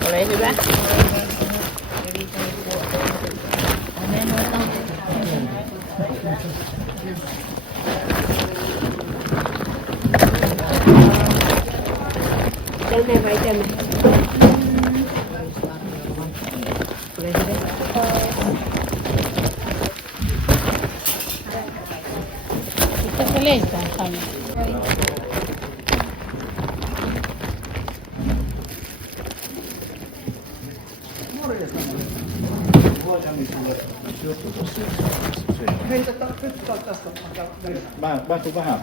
Boleh juga. Jangan baca ni. Boleh juga. Kita boleh kan? Bantu paham?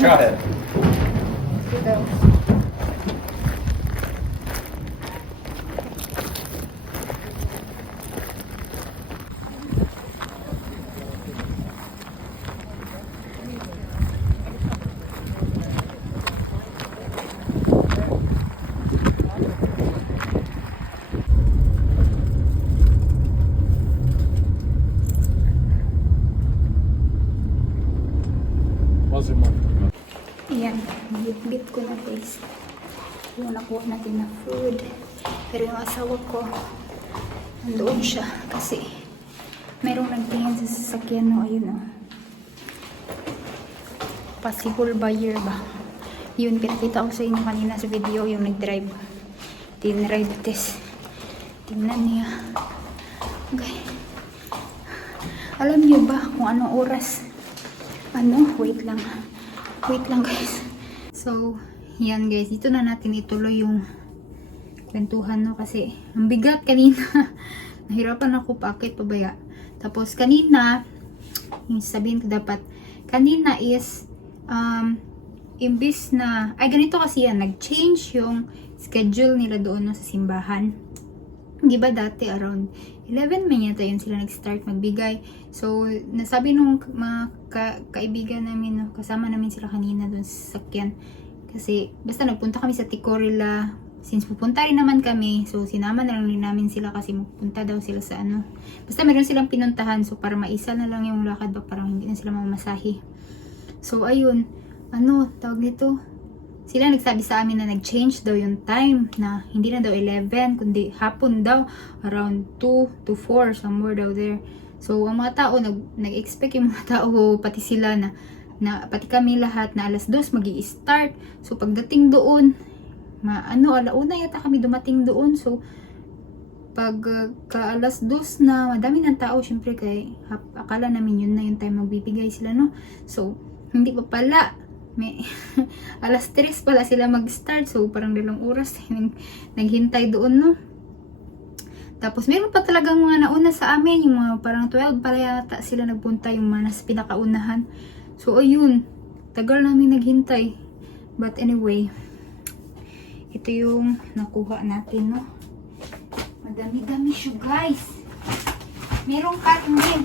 Got it. Ayan, bit ko na guys yung nakuha natin na food, pero yung asawa ko nandoon siya kasi mayroong nagtingin sa sasakyan no, ayun o, possible buyer ba yun, pinakita ko sa inyo kanina sa video yung nag-drive, tin-ride test, tingnan niya. Okay, alam niyo ba kung anong oras? Wait lang guys. So, yan guys. Dito na natin ituloy yung kwentuhan, no? Kasi, ang bigat kanina. Nahirapan ako paakit pabaya. Tapos, kanina, yung sabihin ko dapat, kanina is, imbis na, ay ganito kasi yan, nag-change yung schedule nila doon no, sa simbahan. Di ba dati around 11 man yata yun sila nag-start magbigay. So, nasabi nung mga kaibigan namin, no, kasama namin sila kanina dun sa sakyan. Kasi, basta nagpunta kami sa Ticorila. Since pupunta rin naman kami, so sinama na lang rin namin sila kasi magpunta daw sila sa ano. Basta meron silang pinuntahan, so para maisa na lang yung lakad ba, parang hindi na sila mamasahe. So, ayun, tawag nito, sila nagsabi sa amin na nag-change daw yung time na hindi na daw 11 kundi hapon daw around 2 to 4 somewhere daw there. So ang mga tao nag-expect yung mga tao pati sila na pati kami lahat na alas 2 magi-start. So pagdating doon alauna yata kami dumating doon. So pag ka alas 2 na madami ng tao syempre kay akala namin yun na yung time magbibigay sila no. So hindi pa pala may alas 3 pala sila mag-start, so parang 2 oras naghintay doon no. Tapos meron pa talagang mga nauna sa amin, yung mga parang 12 pala yata sila nagpunta, yung mga nasa pinakaunahan. So ayun, tagal namin naghintay, but anyway, ito yung nakuha natin no. Madami-dami siya guys, merong karne,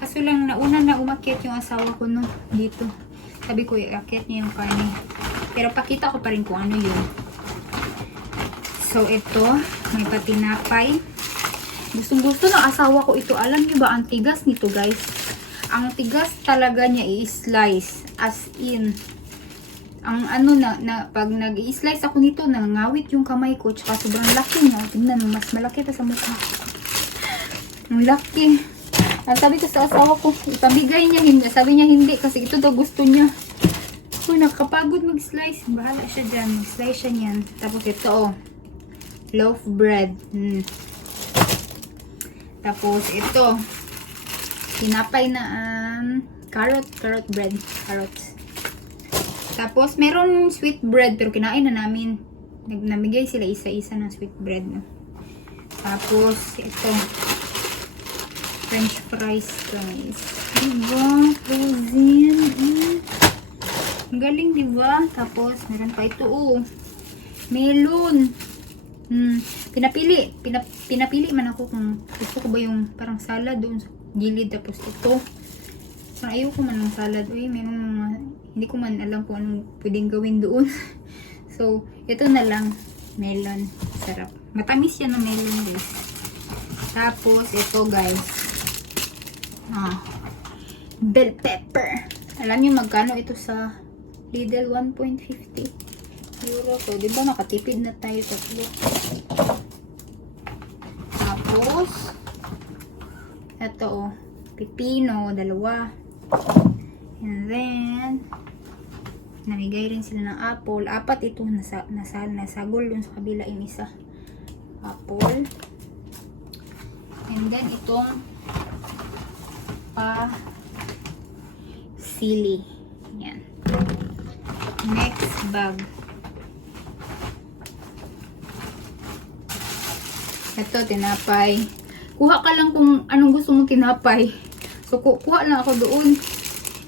kaso lang nauna na umakyat yung asawa ko no dito. Sabi ko, iakyat niya yung karne. Pero pakita ko pa rin kung ano yun. So, ito, may patinapay. Gustong-gusto ng asawa ko ito. Alam niyo ba, ang tigas nito, guys? Ang tigas talaga niya i-slice. As in, ang ano pag nag-i-slice ako nito, nangawit yung kamay ko. Tsaka sobrang laki niya. Tingnan mo, mas malaki pa sa mukha. Ang laki. Sabi ko sa asawa ko, ipamigay niya, hindi. Sabi niya hindi, kasi ito daw gusto niya. Uy, nakapagod mag-slice. Bahala siya dyan. Mag-slice siya niyan. Tapos ito, oh. Loaf bread. Tapos ito. Tinapay na carrot bread. Carrots. Tapos meron sweet bread, pero kinain na namin. Namigay sila isa-isa ng sweet bread. No? Tapos ito. French fries, guys. Diba? Frozen. Ang galing, diba? Tapos, meron pa ito, oh. Melon. Pinapili man ako kung gusto ko ba yung parang salad doon sa gilid. Tapos ito. Parang ayoko man ng salad. Uy, meron mga, hindi ko man alam kung anong pwedeng gawin doon. So, ito na lang. Melon. Sarap. Matamis yan ng melon, guys. Tapos, ito, guys. Bell pepper. Alam niyo magkano ito sa Lidl? 1.50 euro. So, di ba nakatipid na tayo tatlo. Tapos, ito oh, pipino, dalawa. And then, namigay rin sila ng apple. Apat ito, nasagol dun sa kabila yung isa. Apple. And then, itong sili. Yan. Next bag. Ito, tinapay. Kuha ka lang kung anong gusto mong tinapay. So, kuha lang ako doon.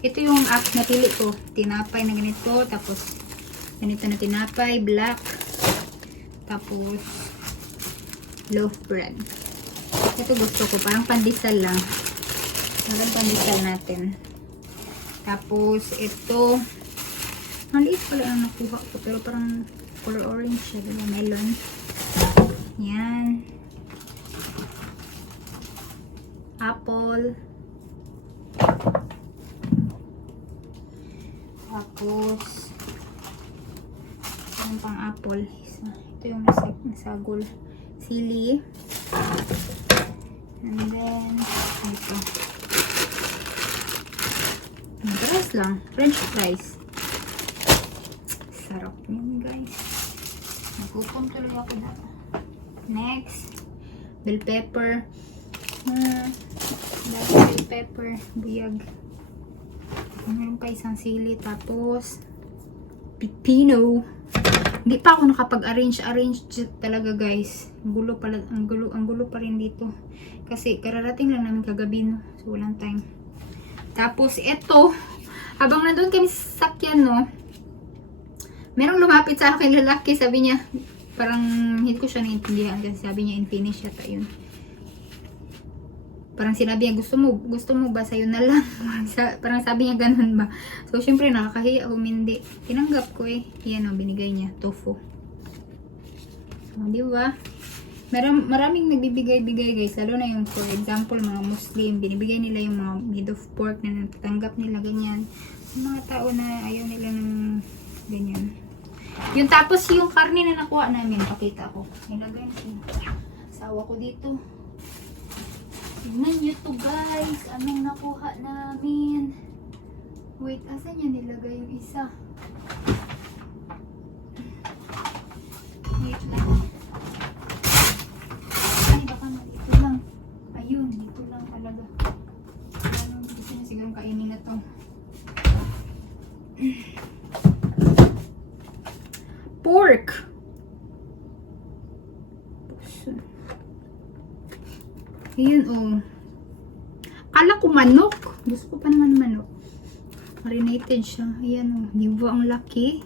Ito yung napili ko. Tinapay na ganito. Tapos, ganito na tinapay. Black. Tapos, loaf bread. Ito gusto ko. Parang pandesal lang. Parang pandesal natin. Tapos, ito. Maliit pala ang nakuha ko. Pero parang color orange siya. Diba? Melon. Yan. Apple. Tapos, ano pang apple? Ito yung nasagol. Sili. And then, ito. Madalas lang. French fries. Sarap yun, guys. Nagpupon tuloy ako na. Next, bell pepper. Bell pepper. Buyag. Meron pa isang sili. Tapos, pipino. Hindi pa ako nakapag-arrange talaga, guys. Ang gulo pa rin dito. Kasi kararating lang namin kagabi, no? So, walang time. Tapos, ito. Habang nandun kami sa sakyan, no? Merong lumapit sa akin lalaki. Sabi niya, parang hindi ko siya naintindihan. Kasi sabi niya, in Finnish yata yun. Parang sinabi niya, gusto mo ba sa'yo na lang? Parang sabi niya ganun ba? So, syempre, nakakahiya ako, hindi. Tinanggap ko eh. Yan o, binigay niya. Tofu. So, di ba? Maraming nagbibigay-bigay, guys. Lalo na yung, for example, mga Muslim. Binibigay nila yung mga made of pork na natanggap nila, ganyan. Yung mga tao na ayaw nila ng ganyan. Yung tapos yung karne na nakuha namin, pakita ko. Nilagay na yung asawa ko dito. Tignan nyo to, guys. Anong nakuha namin? Wait, asan niya nilagay yung isa? Wait lang. Ay, baka dito lang. Ayun, dito lang talaga. Dito na siguro kainin na to. Pork. Ayan, oh. Kala ko manok. Gusto ko pa naman manok. Marinated siya. Ayan, oh. Di ba ang laki?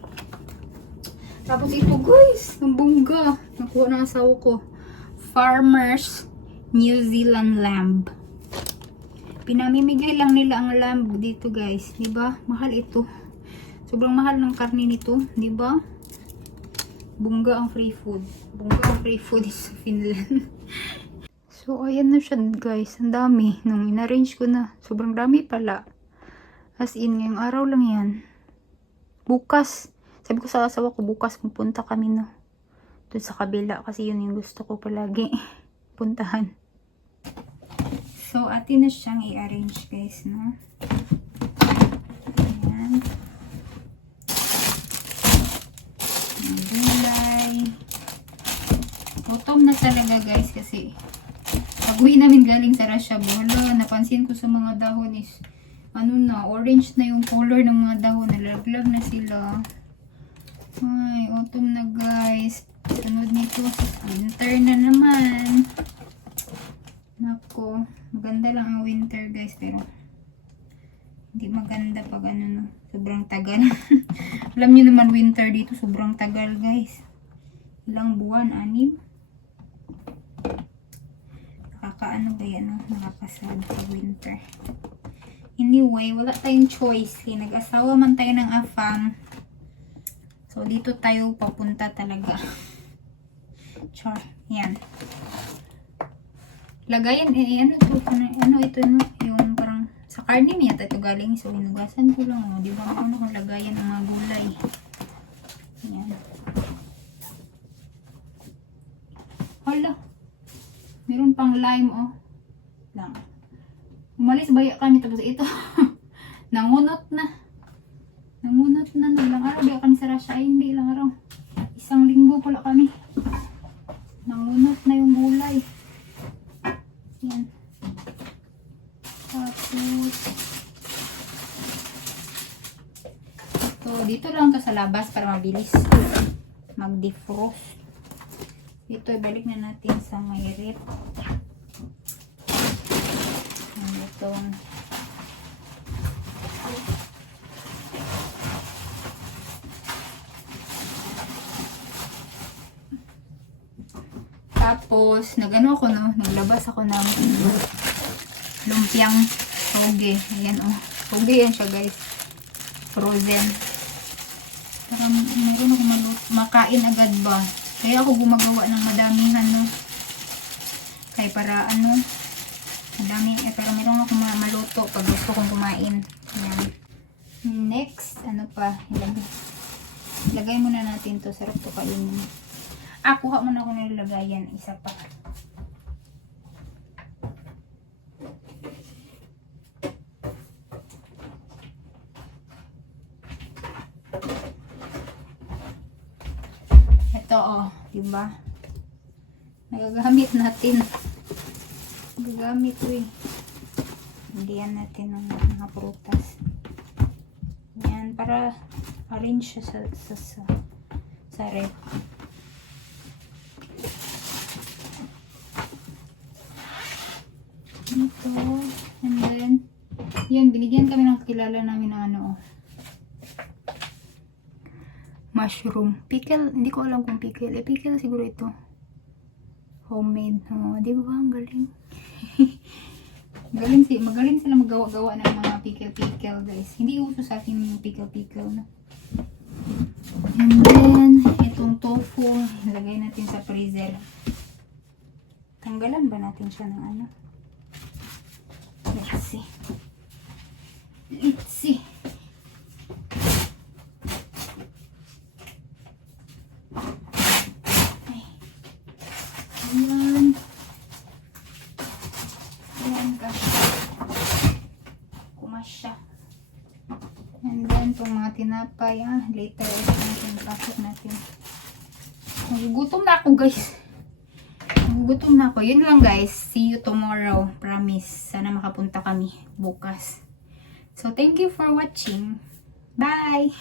Tapos ito, guys. Ang bongga. Nakuha ng asawa ko. Farmers New Zealand lamb. Pinamimigay lang nila ang lamb dito, guys. Di ba? Mahal ito. Sobrang mahal ng karne nito. Di ba? Bungga ang free food. Bungga ang free food is Finland. So, ayan na siya guys. Ang dami. Nung in-arrange ko na. Sobrang dami pala. As in, ngayong araw lang yan. Bukas. Sabi ko sa asawa ko, bukas pupunta kami no. Doon sa kabila. Kasi yun yung gusto ko palagi puntahan. So, atin na siyang i-arrange guys, no? Ayan. Ang gulay. Gutom na talaga guys kasi pag-uwi namin galing sa Russia, wala, napansin ko sa mga dahon is, ano na, orange na yung color ng mga dahon, nalaglag na sila. Ay, autumn na guys. Sunod nito, winter na naman. Nako, maganda lang ang winter guys, pero hindi maganda pag ano no, sobrang tagal. Alam niyo naman winter dito, sobrang tagal guys. Ilang buwan, 6? Nakakaano ba yan, no? Nakakasad sa winter. Anyway, wala tayong choice. Nag-asawa man tayo ng afam. So, dito tayo papunta talaga. Char. Yan. Lagayan, ano ito? Ano ito, no? Yung parang, sa karne niya ito galing. So, hinugasan ko lang. Oh. Di ba ano kung lagayan ng mga gulay. Yan. Hala. Meron pang lime, oh. Lang. Umalis baya kami tapos ito. Nangunot na. Nangunot na. Ilang araw baya kami sa Russia. Ay, hindi ilang araw. 1 linggo pala kami. Nangunot na yung gulay. Yan. Tapos, so, dito lang to sa labas para mabilis mag-defrost. Ito, ibalik na natin sa may rep. Itong tapos, nag-ano ako, no? Naglabas ako ng lumpiang toge. Ayan, oh. Toge yan siya, guys. Frozen. Para meron ako makain agad ba? Kaya ako gumagawa ng madamihan, no? Kaya para ano, madami, para meron ako maluto pag gusto kong kumain. Ayan. Next, ano pa? Ilagay muna natin to. Sarap to kainin. Kuha muna ako ng lagayan. Isa pa. Ito, oh. Diba? Nagagamit natin. Nagagamit ko eh. Hindihan natin ng mga prutas. Yan. Para arrange siya sa rep. Ito. And then, yan. Binigyan kami ng kilala namin ng ano, oh. Mushroom. Pickle. Hindi ko alam kung pickle. Pickle siguro ito. Homemade. Oh, di ba? Ang galing. Magaling sila magawa-gawa ng mga pickle guys. Hindi uso sa akin yung pickle no? And then, itong tofu. Ilagay natin sa freezer. Tanggalan ba natin siya ng ano? Let's see. Let's see. Ayan. Ayan ka. Kumasya. And then, itong mga tinapay, later ulit natin, pasok natin. Nagugutom na ako, guys. Nagugutom na ako. Yun lang, guys. See you tomorrow. Promise. Sana makapunta kami bukas. So, thank you for watching. Bye!